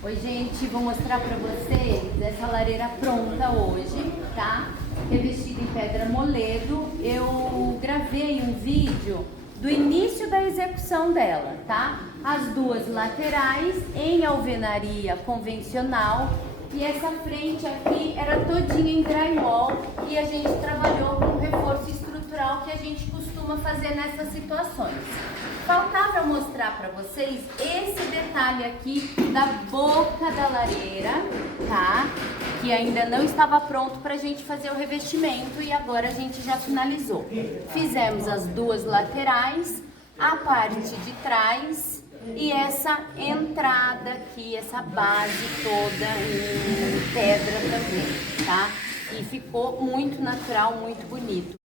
Oi, gente, vou mostrar pra vocês essa lareira pronta hoje, tá? Revestida em pedra moledo. Eu gravei um vídeo do início da execução dela, tá? As duas laterais em alvenaria convencional e essa frente aqui era todinha em drywall e a gente trabalhou com reforço estrutural que a gente costuma fazer nessas situações. Faltava mostrar para vocês esse detalhe aqui da boca da lareira, tá? Que ainda não estava pronto para a gente fazer o revestimento e agora a gente já finalizou. Fizemos as duas laterais, a parte de trás e essa entrada aqui, essa base toda em pedra também, tá? E ficou muito natural, muito bonito.